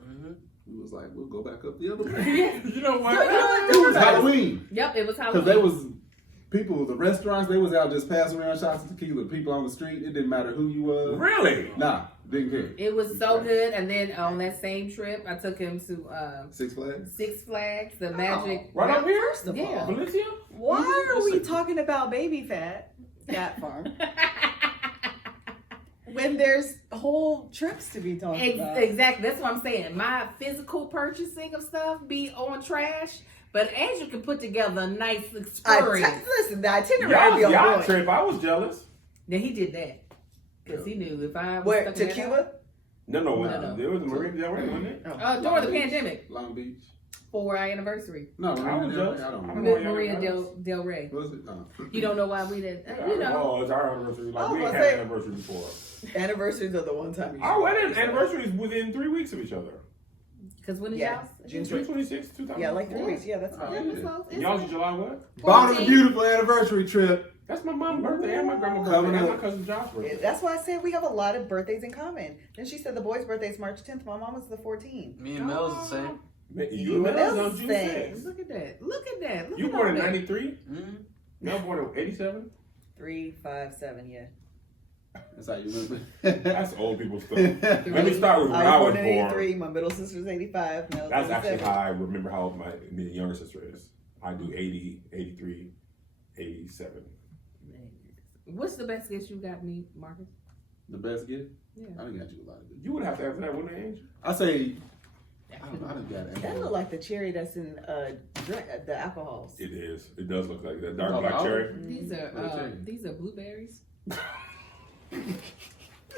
We was like, we'll go back up the other way. You know what? It was Halloween. Yep, it was Halloween. Because they was people, the restaurants, they was out just passing around shots of tequila. People on the street, it didn't matter who you was. Really? Nah, didn't care. It was so good. And then on that same trip, I took him to Six Flags. Six Flags, the Magic. Right up here? First of Yeah. all, Valencia? why are we talking about baby fat farm when there's whole trips to be talked about? Exactly. That's what I'm saying. My physical purchasing of stuff be on trash, but Andrew can put together a nice experience. Listen, the itinerary be on Y'all point. trip. I was jealous. Now he did that because he knew if I was Where, stuck to in that Cuba? No. No. There was a Marina Del Rey, wasn't it? house- during the pandemic Long Beach. for our anniversary. No, I was Marina Del Rey, jealous. I don't I know. don't know. Maria Del Rey. Was it? You don't know why we didn't. You know. Oh, it's our anniversary. Like, Oh, we ain't was had it? an anniversary before. Anniversaries are the one time you Our should- wedding anniversary is within 3 weeks of each other. Because when is Yeah, y'all's? June June 26th, 2000. Yeah, like 3 weeks. Yeah, that's Yeah, fine. it's close. It's And y'all's close. July what? Bought a beautiful anniversary trip. That's my mom's birthday and my grandma's Coming birthday and up. my cousin Josh's birthday. That's why I said we have a lot of birthdays in common. Then she said the boy's birthday is March 10th. My mom was the 14th. Me and Mel's the same. Man, You you and and Mel's on Mel's June thing. 6th. Look at that. Look at that. Look You at born in all that. 93? Mm-hmm. Mel born in 87? 3, 5, 7, yeah. That's how you remember. That's old people stuff. Let me start with when I was in born. 83. My middle sister's 85. Mel's That's actually 87. how I remember how old my younger sister is. I do 80, 83, 87. What's the best gift you got me, Marcus? The best gift? Yeah. I done got you a lot of good. You would have to answer that, wouldn't you? I say, I don't know, I done got it. That look like the cherry that's in the alcohols. It is. It does look like that. Dark Oh, black oh. cherry. These are blueberries. I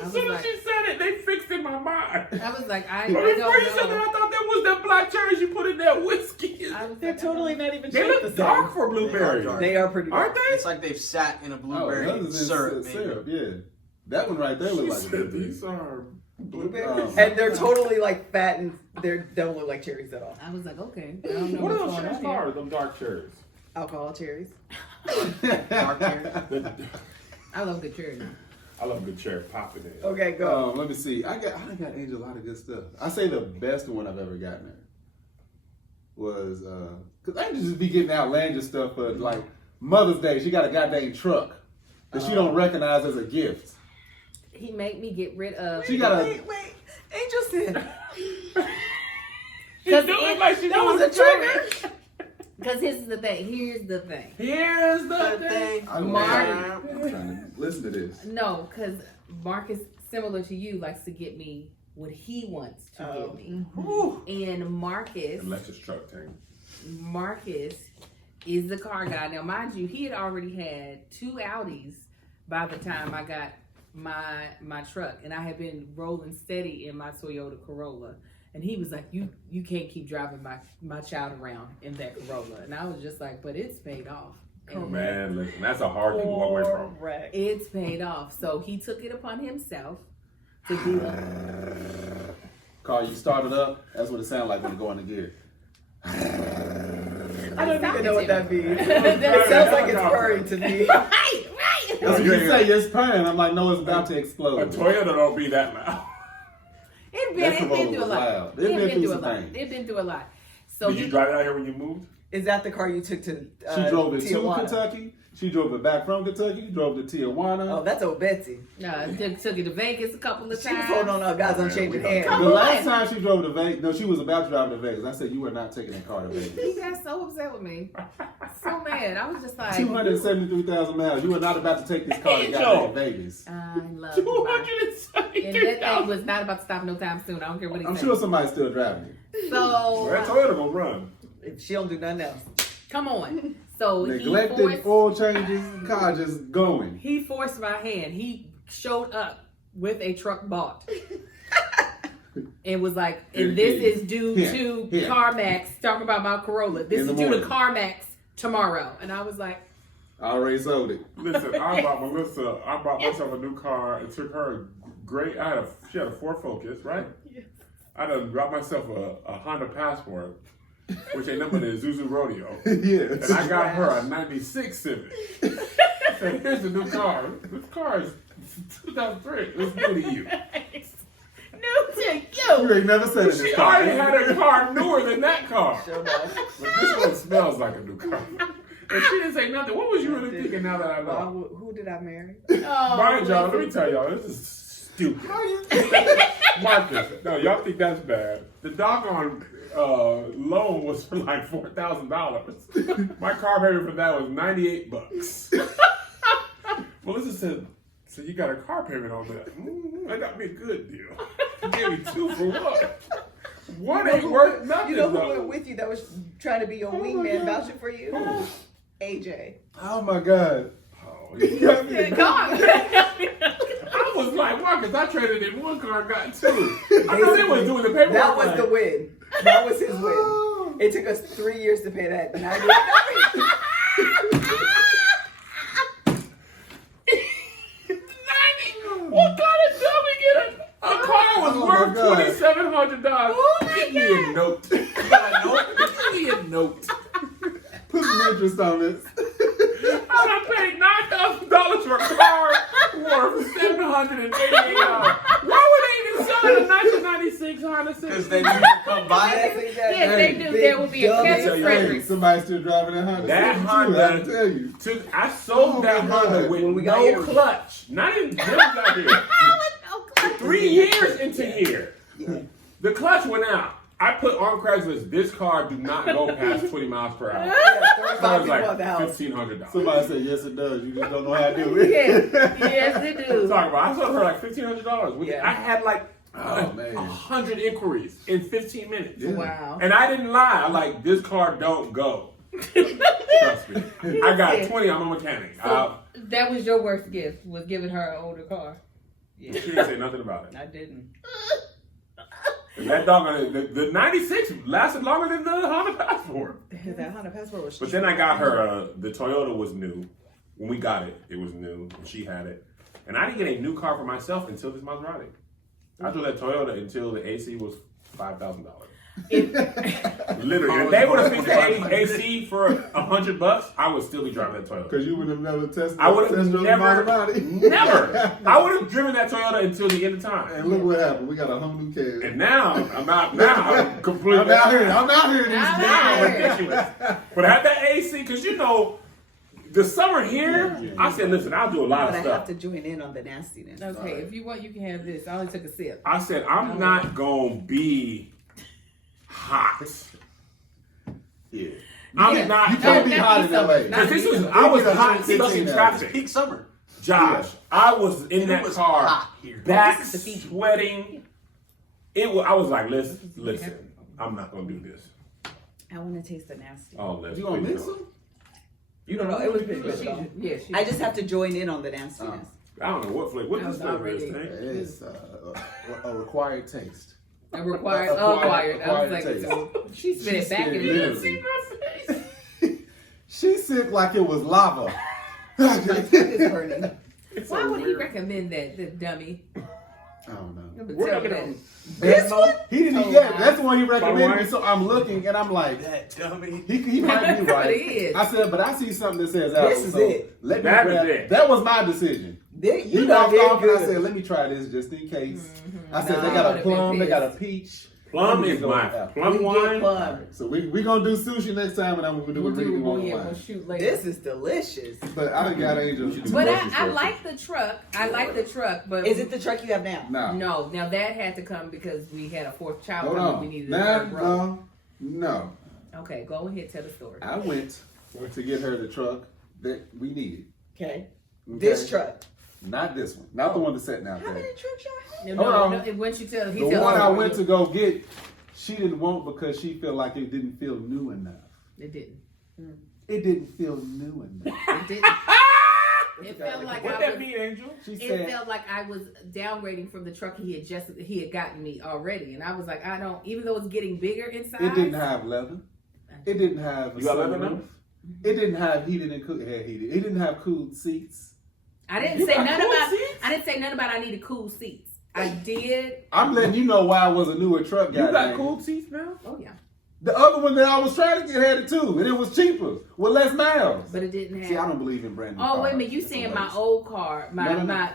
As was soon as like, she said it, they fixed in my mind. I was like, I When don't before you said that, know. I thought that was was them black cherries you put in that whiskey? They're totally not even They shaped look the same. dark for blueberries. dark. They are pretty dark. Aren't they? It's like they've sat in a blueberry those is syrup. maybe. syrup, yeah. That one right there She look like a said blueberry. these are blueberries. And they're totally like fat and they don't look like cherries at all. I was like, okay. I don't know What are what's those going cherries on here. called? Them dark cherries. Alcohol cherries. Dark cherry. I love good cherry. I love good cherry popping in. Okay, go. Let me see. I got Angel a lot of good stuff. I say the best one I've ever gotten her was because Angel just be getting outlandish stuff for like Mother's Day. She got a goddamn truck that she don't recognize as a gift. He made me get rid of. She got a. Wait. Angel said. She's doing like she That doing was a trigger. Because here's the thing. Here's the thing. Here's the thing. I'm trying to listen to this. No, because Marcus, similar to you, likes to get me what he wants to give me. And Marcus is the car guy. Now, mind you, he had already had 2 Audis by the time I got my truck, and I had been rolling steady in my Toyota Corolla. And he was like, you can't keep driving my child around in that Corolla. And I was just like, but it's paid off. Oh, man, listen, that's a hard thing to walk away from. Correct. It's paid off. So he took it upon himself to do it. Car, you start it up. That's what it sounds like when you go into gear. I don't even know what that means. That sounds like it's purring to me. Right. That's what you say. It's purring. I'm like, no, it's about to explode. A Toyota don't be that loud. It's That been Corolla through a was lot. loud. It's They've been through a some lot. things. It's been through a lot. So Did you drive it out here when you moved? Is that the car you took to She drove it Tijuana? to Kentucky. She drove it back from Kentucky. Drove to Tijuana. Oh, that's old Betsy. took it to Vegas a couple of She times. was holding on to God's unchanging hand. The last time she drove to Vegas, no, she was about to drive to Vegas. I said, you are not taking that car to He Vegas. got so upset with me. So mad. I was just like, 273,000 miles. You are not about to take this car to goddamn Vegas. I love you. 273. And that thing was not about to stop no time soon. I don't care what he I'm said. sure somebody's still driving it. So, That Toyota gonna run. If she don't do nothing else. come on. So Neglected oil changes, car just going. he forced my hand. He showed up with a truck bought. It was like, and this is due to CarMax, talking about my Corolla. This In is the due to morning. CarMax tomorrow. And I was like, I already sold it. Listen, I bought myself a new car. It took her great. She had a Ford Focus, right? Yes. I done brought myself a Honda Passport, which ain't nothing but a Zuzu Rodeo. Yeah. And I got her a 96 Civic. I said, here's the new car. This car is 2003. It's new to you. new to You you. ain't never said it in She this car. already had a car newer than that car. Show enough. But this one smells like a new car. And she didn't say nothing. What was you really thinking now that I know? Who did I marry? Oh, Mind y'all, let me tell y'all, this is stupid. Marcus, no, y'all think that's bad. The doggone loan was for like $4,000. My car payment for that was $98. Melissa said, so you got a car payment on that? That got me a good deal. You gave me 2 for what? One ain't worth nothing. You know who though. went with you that was trying to be your wingman vouching for you? AJ. Oh my God. Oh, You got me. I was like, Marcus, I traded in 1 car and got 2. I know they was doing the paperwork. That was like, the win. That was his win. It took us 3 years to pay that. And I did What kind of dummy get a car was Oh my worth God. $2,700? Give me a note. Give me a note. Put some interest on this. I done paid $9,000 for a car worth $788. Why would they even sell it a 1996 Honda Civic? Because they need to come buy it. Yes, they do. There will be a dummy. Kevin Hey, Frederick. Somebody's still driving that Honda. That Civic, too, Honda- I can tell you. I sold Oh that my Honda God. with When we got no here. clutch. Not even got here. 3 years into here. The clutch went out. I put on Craigslist, this car do not go past 20 miles per hour. Yeah, So 35 I was people like at the house. $1,500. Somebody said, yes, it does. You just don't know how to do it. Yes, they do. Talking about, I sold her like $1,500. Yeah. I had like Oh, man. 100 inquiries in 15 minutes. Yeah. Wow. And I didn't lie. I'm like, this car don't go. Trust me. I got 20. I'm a mechanic. So that was your worst gift, was giving her an older car. She didn't say nothing about it. I didn't. And that dog, the 96 lasted longer than the Honda Passport. That Honda Passport was. But then I got her, the Toyota was new. When we got it, it was new. And she had it. And I didn't get a new car for myself until this Maserati. I drove that Toyota until the AC was $5,000. Literally. If they would have fixed the AC for $100, I would still be driving that Toyota. Because you would have never tested. I would have never. Never. I would have driven that Toyota until the end of time. And look what happened. We got a whole new kid. And now I'm completely. I'm out here. Now ridiculous. But I had that AC because the summer here. I said, listen, I'll do a lot of But stuff. I have to join in on the nastiness. Okay, if you want, you can have this. I only took a sip. I said, I'm not gonna be hot. Yeah. I'm not. You can't be hot in LA. Because I was hot stuck in traffic. Peak summer. Josh, I was in that was car, hot here. back This is the Fiji. sweating. I was like, listen, I'm not gonna do this. I want to taste the nasty. Oh, let's. You gonna mix them? You don't No, know. it was pretty good. though. Yeah, she. I just have to join in on the nastiness. I don't know what flavor. What No, this not flavor is, really. thing? It's a required taste. A required. Acquired I was like, taste. so she spit it back in She the said She said like it was lava. My teeth is burning. Why would he recommend that, the dummy? I don't know. I'm gonna We're tell looking that. at This one? He didn't. Oh, Yeah, wow. that's the one he recommended me. Right. So I'm looking and I'm like, That dummy. he might be right. It is. I said, but I see something that says apple. This is so it. Let me That is grab. it. That was my decision. You He know walked they're off and I good. said, let me try this just in case. I said, Nah, they I got a would've been plum, they got a pissed. peach. Plum Let me is go my with apple. plum We get wine. plum. So we gonna do sushi next time, and I'm gonna do We'll a really do. one Yeah, wine. we'll shoot later. This is delicious. But I done got Angel. But I like the truck. I like the truck, but Is it the truck you have now? Nah. No, now that had to come because we had a fourth child. Hold coming. on. We needed Nah, a third brother. no. Okay, go ahead, tell the story. I went to get her the truck that we needed. Okay. Okay? This truck. Not this one. Not the one that's sitting out How many there. trucks y'all have? No, Hold on. no, once you tell, he The tells one the I story. went to go get, she didn't want because she felt like it didn't feel new enough. It didn't. It didn't feel new enough. It didn't. It felt like What I that was. mean, Angel? She It said, felt like I was downgrading from the truck he had gotten me already, and I was like, I don't. Even though it's getting bigger inside, it didn't have leather. It didn't have. You got leather sunroof. now? It didn't have heated and cooled. It had heated. It didn't have cooled seats. I didn't You say got nothing cool about. seats? I didn't say nothing about. I needed cool seats. I did. I'm letting you know why I was a newer truck guy. You got man. cool seats now? Oh yeah, The other one that I was trying to get had it too, and it was cheaper with less miles. but it didn't have. See, I don't believe in brand new Oh cars. wait a minute, you It's a saying my waste. old car? No.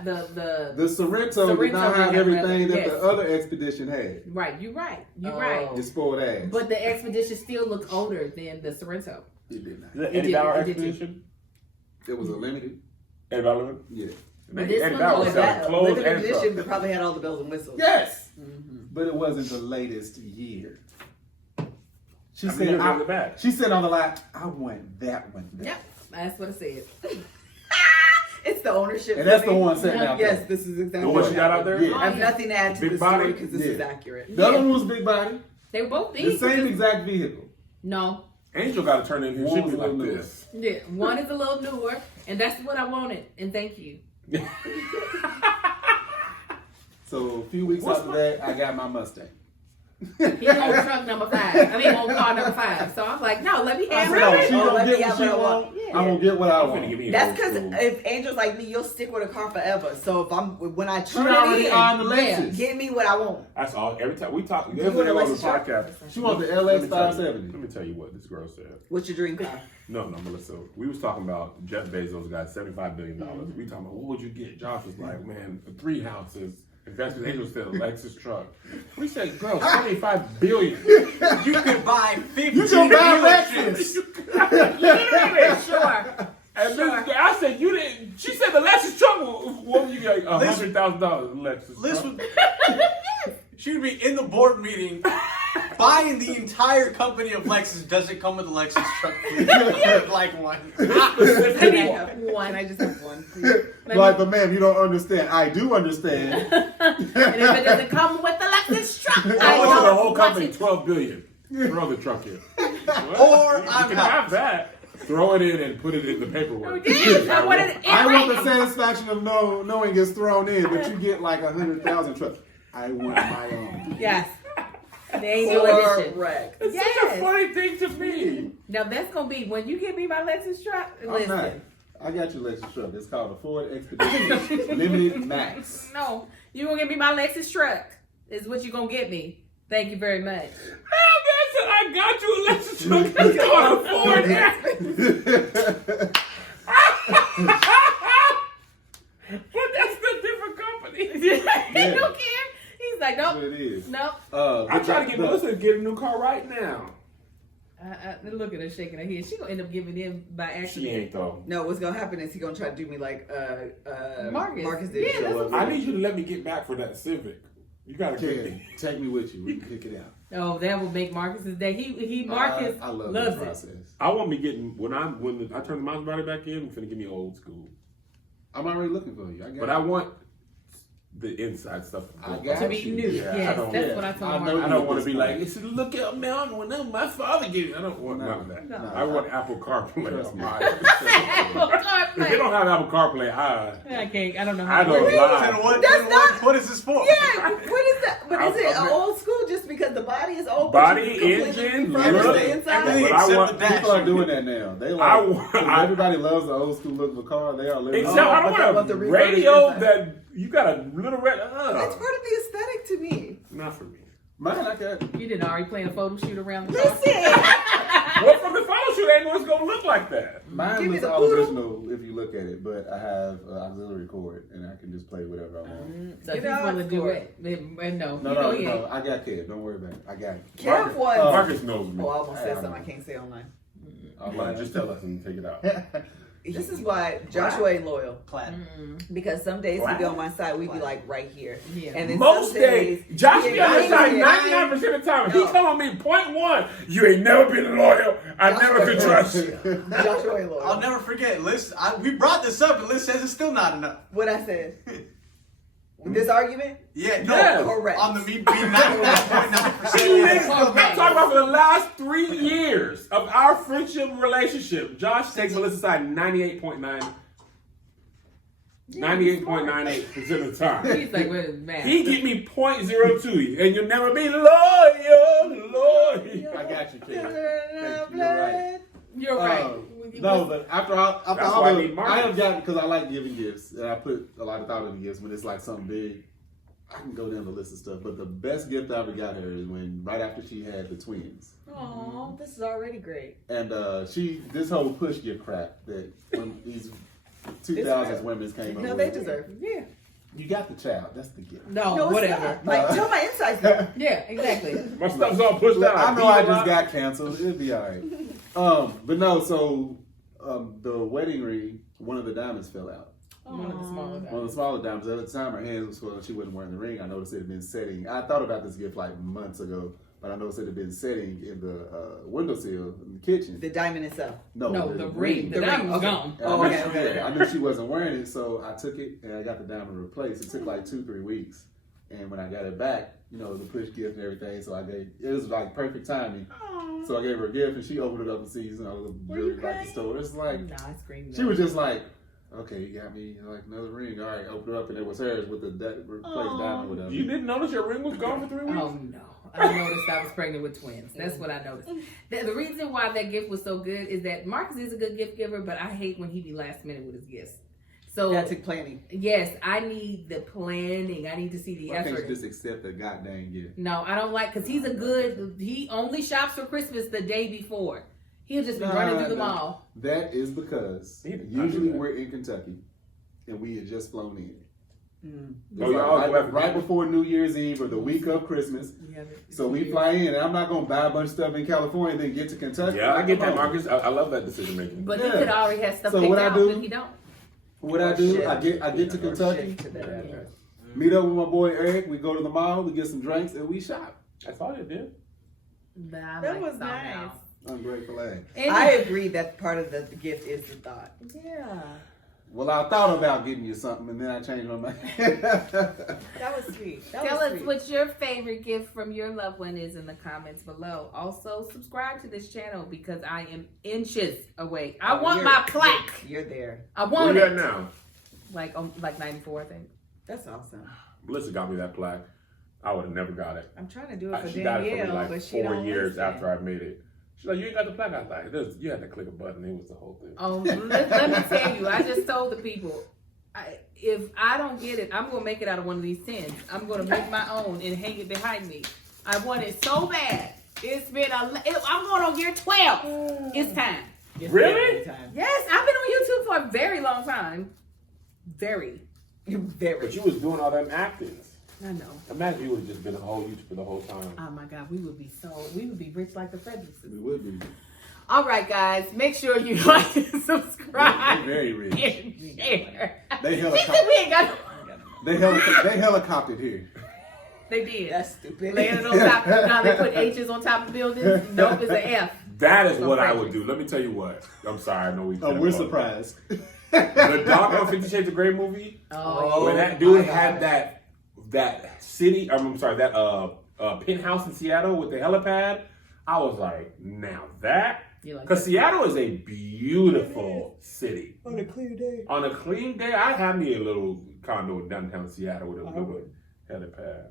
The The Sorrento did not Sorrento have had everything leather, that yes. the other Expedition had. right. You're right. You're Oh. right. It spoiled ass. But the Expedition still looked older than the Sorrento. it did not. The It $80 did- expedition? It was a limited. $80? Yeah. But this one $80 was was that- selling clothes Limited and edition trucks. probably had all the bells and whistles. Yes, Mm-hmm. but it wasn't the latest year. She How many said. years on the back? She said on the line, I want that one. There. Yep, that's what I said. It's the ownership. And that's the thing. one sitting out there. Yes, this is exactly The one what she got out happened. there? Yeah. I have nothing to add to Big the body? story because this is Yeah. accurate. The other one was big body. They were both The equal. same exact vehicle. No, Angel got to turn in here. She be like this. yeah, one is a little newer, and that's what I wanted. And thank you. So a few weeks What's after my- that, I got my Mustang. He on truck number 5. I mean, on car number 5. So I'm like, no, let me I have said, oh, it. she Oh, gonna let me get have what she what I want. want. Yeah. I'm gonna get what I I'm finna want. give me That's old because school. if Angel's like me, you'll stick with a car forever. So if when I She turn already it on the in, Lexus. give me what I want. That's all. Every time we talk, You there's want a a on the Lexus truck? podcast. She want the Let LX me tell you- 570. Let me tell you what this girl said. What's your dream car? No, Melissa. We was talking about Jeff Bezos got $75 billion. We talking about what would you get? Josh was like, man, 3 houses. Investment Angel said a Lexus truck. We said, girl, $75 billion. You could buy 15 You can buy dealerships. Literally, sure. And Sure. this, I said, you didn't. She said the Lexus truck. What would you get? $100,000 Lexus Liz truck. would, she would be in the board meeting buying the entire company of Lexus. Does it come with a Lexus truck? Please? I'd like one. Let me have one. I just have one. Please. Let Like, me- but ma'am, you don't understand. I do understand. and if it doesn't come with the Lexus truck, I I want the don't whole want company it. $12 billion. Throw the truck in. What? Or you I'm can out. have that. Throw it in and put it in the paperwork. Yes, I want it in I want the writing. satisfaction of knowing it's thrown in, but you get like 100,000 trucks. I want my own. Yes. They ain't no edition. Correct. It's such a funny thing to me. Now that's gonna be when you give me my Lexus truck. I'm not. Listen, I got your Lexus truck. It's called a Ford Expedition Limited Max. no, you gonna give me my Lexus truck. Is what you gonna get me. Thank you very much. I got you a Lexus truck. It's called a Ford Expedition. But that's the different company. He don't care. He's like, That's nope, what it is. nope. I'm trying to get Melissa to get a new car right now. Look at her shaking her head. She gonna end up giving in by accident. She ain't though. No, what's gonna happen is he gonna try to do me like Marcus. did. Yeah, that's what I need you to let me get back for that Civic. You gotta get Ken, me. take me with you. We can pick it out. Oh, that will make Marcus's day. He Marcus I love loves the it. process. I want me getting when I turn the Maserati back in. I'm finna give me old school. I'm already looking for you. But I want the inside stuff. I got To be you. new. Yeah, Yes, I don't- that's what I told I know Marcus. I don't want to This be point. like, it's a look at mountain when my father gave me. I don't want No. none of that. No. I want Apple CarPlay. Trust me. Apple If they don't have Apple CarPlay, I can't. I don't know I how. don't to lie. What is this for? Yeah, what is that? But is it I'm- old school just because the body is old? Body, completely engine, refurbish look, the inside? everything. But I Except want the dash. People are doing that now. They like I want- everybody loves the old school look of a car. They are living. Except I but don't they want want a the reverse radio inside. that you got a little red. That's part of the aesthetic to me. Not for me. Mine, I got. You didn't already plan a photo shoot around the car? Listen, Well, from the photo shoot, ain't it's gonna look like that. Mine Give me looks the all poodle. original if you look at it, but I have auxiliary cord and I can just play whatever I want. So Get he's out gonna do for it. And no, No, you know no, he ain't. no. I got Kev. Don't worry about it. I got it. Kev was. Marcus knows me. Oh, I almost said I something I know. can't say online. Like, just tell us and take it out. This is why Joshua ain't loyal. Plaid. Because some days he be on my side, we be like right here. Yeah. And then Most some days, Josh he be ain't on his side right 99% of the time. No. He come on me, point one. You ain't never been loyal. I never could trust you. Joshua ain't loyal. I'll never forget. Liz, we brought this up, and Liz says it's still not enough. What I said. This argument? Yeah, no, Yes. Correct. on the me being 99.9%. Listen, I'm Okay. talking about for the last 3 years of our friendship relationship. Josh takes Melissa's side 98.98% of the time. He's like, wait a minute. He give me 0.02, and you'll never be loyal. I got you, Kev. Thank you. You're right. You're right. No, but after all That's all why I the, need Marcus. I have gotten, because I like giving gifts, and I put a lot of thought into gifts. When it's like something big, I can go down the list of stuff. But the best gift I ever got her is when right after she had the twins, Oh, this is already great. and this whole push gift crap that when these 2000s women came up No, with. they deserve it. Yeah. You got the child. That's the gift. No, No, it's whatever. not. Like, tell my insights though. Yeah, exactly. My stuff's all pushed Look, out. I know I just got canceled. It'll be all right. But no, so the wedding ring, one of the diamonds fell out. One of the smaller guys. One of the smaller diamonds. At the time, her hands was swollen. She wasn't wearing the ring. I noticed it had been setting. I thought about this gift like months ago, but I noticed it had been setting in the windowsill in the kitchen. The diamond itself. No, the ring. The The diamond was ring, gone. And Oh, I knew okay, she- okay. I knew she wasn't wearing it, so I took it and I got the diamond replaced. It took like 2-3 weeks, and when I got it back, you know, the push gift and everything, so it was like perfect timing. So I gave her a gift, and she opened it up and sees, you know, the jewelry like the store. It's like Nah, I screamed. she was just like, okay, you got me like another ring. All right, open it up, and it was hers with the replaced diamond with her. You didn't notice your ring was gone for 3 weeks? Oh no. I noticed I was pregnant with twins. That's what I noticed. The reason why that gift was so good is that Marcus is a good gift giver, but I hate when he be last minute with his gifts. So That took planning. yes, I need the planning. I need to see the Why can't you effort. just accept the goddamn gift? No, I don't like because he only shops for Christmas the day before. He'll just be running through the mall. That is because Yeah, I do usually that. we're in Kentucky, and we had just flown in. It's Oh, y'all like go after right before New Year's Eve or the week of Christmas. So we fly in, and I'm not gonna buy a bunch of stuff in California and then get to Kentucky. Yeah, I get that, Come on. Marcus. I love that decision making. But he Yeah. could already have stuff So picked what I out, do- but he don't. What I do, Shit. I get to Or Kentucky, shit to that address. meet up with my boy Eric. We go to the mall, we get some drinks, and we shop. That's all you did. But I That like was South nice. House. Ungrateful ass. And- I agree that part of the gift is the thought. yeah. Well, I thought about getting you something, and then I changed my mind. That was sweet. That Tell was us sweet. what your favorite gift from your loved one is in the comments below. Also, subscribe to this channel because I am inches away. I Oh, want you're- my plaque. You're there. I Where want you at it. now? Like 94, I think. That's awesome. Melissa got me that plaque. I would have never got it. I'm trying to do it for She got it for me Danielle, like but she 4 don't years listen. after I made it. She's like, you ain't got the plaque. I was like, you had to click a button. It was the whole thing. Oh, let me tell you, I just told the people, if I don't get it, I'm gonna make it out of one of these tins. I'm gonna make my own and hang it behind me. I want it so bad. It's been I'm going on year 12. It's time. It's Really? time. Yes, I've been on YouTube for a very long time. Very. But you was doing all them actings. I know. Imagine you would have just been a whole YouTuber the whole time. Oh my God, we would be rich like the Fredericks. We would be. All right, guys, make sure you like and subscribe. They're very rich. And share. They She said we ain't got. They helicoptered here. They did. That's stupid. Laying it on top. Now they put H's on top of buildings. Nope, it's an F. That is So what I Frederick. would do. Let me tell you what. I'm sorry, I know we. Oh, we're surprised. The doc on 50 Shades of Grey movie. Oh, When that dude had that city, that penthouse in Seattle with the helipad, I was like, now that, You like because that? Seattle is a beautiful city. On a clear day. On a clean day, I'd have me a little condo in downtown Seattle with a little helipad.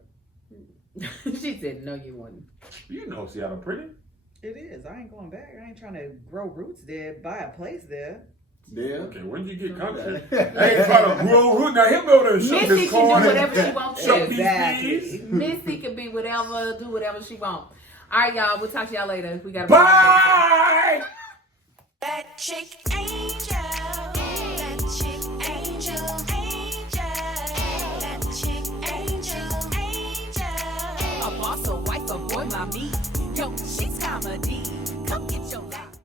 She said, no, you wouldn't. You know Seattle pretty. It is. I ain't going back. I ain't trying to grow roots there, buy a place there. Yeah. Okay, when did you get country? I ain't trying to grow root. Now him over there and shook Missy his can do corn. whatever she wants to. Shuck these Exactly. peas. Missy can be whatever, do whatever she wants. All right, y'all. We'll talk to y'all later. We got to Bye! That chick angel. That chick angel. That chick angel. A boss, a wife, a boy, mommy. Yo, she's comedy.